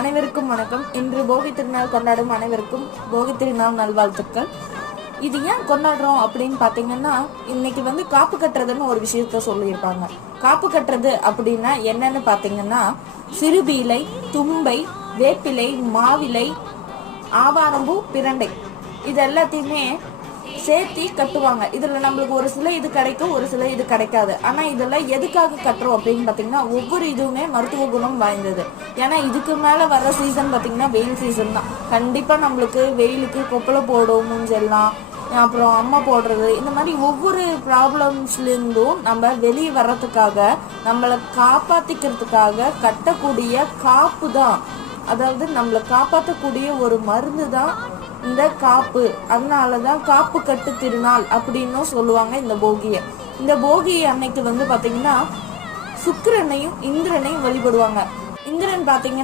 அனைவருக்கும் வணக்கம். இன்று போகி திருநாள் கொண்டாடும் அனைவருக்கும் போகி திருநாள் நல்வாழ்த்துக்கள். இது ஏன் கொண்டாடுறோம் அப்படின்னு பார்த்தீங்கன்னா, இன்னைக்கு காப்பு கட்டுறதுன்னு ஒரு விஷயத்த சொல்லியிருப்பாங்க. காப்பு கட்டுறது அப்படின்னா என்னன்னு பார்த்தீங்கன்னா, சிறுபீலை, தும்பை, வேப்பிலை, மாவிலை, ஆவாரம்பூ, பிரண்டை இது எல்லாத்தையுமே சேர்த்தி கட்டுவாங்க. இதுல நம்மளுக்கு ஒரு சில இது கிடைக்கும், ஒரு சில இது கிடைக்காது. ஆனா இதெல்லாம் எதுக்காக கட்டுறோம் அப்படின்னு பாத்தீங்கன்னா, ஒவ்வொரு இதுவுமே மருத்துவ குணம் வாய்ந்தது. ஏன்னா இதுக்கு மேல வர சீசன் பாத்தீங்கன்னா வெயில் சீசன் தான். கண்டிப்பா நம்மளுக்கு வெயிலுக்கு கொப்பளை போடும் மூஞ்செல்லாம், அப்புறம் அம்மா போடுறது, இந்த மாதிரி ஒவ்வொரு ப்ராப்ளம்ஸ்ல இருந்தும் நம்ம வெளியே வர்றதுக்காக, நம்மளை காப்பாத்திக்கிறதுக்காக கட்டக்கூடிய காப்பு தான், அதாவது நம்மளை காப்பாற்றக்கூடிய ஒரு மருந்து தான் இந்த காப்பு. அதனாலதான் காப்பு கட்டு திருநாள் அப்படின்னும் சொல்லுவாங்க இந்த போகியை. இந்த போகி அன்னைக்கு பாத்தீங்கன்னா சுக்கிரனையும் இந்திரனையும் வழிபடுவாங்க. இந்திரன் பாத்தீங்கன்னா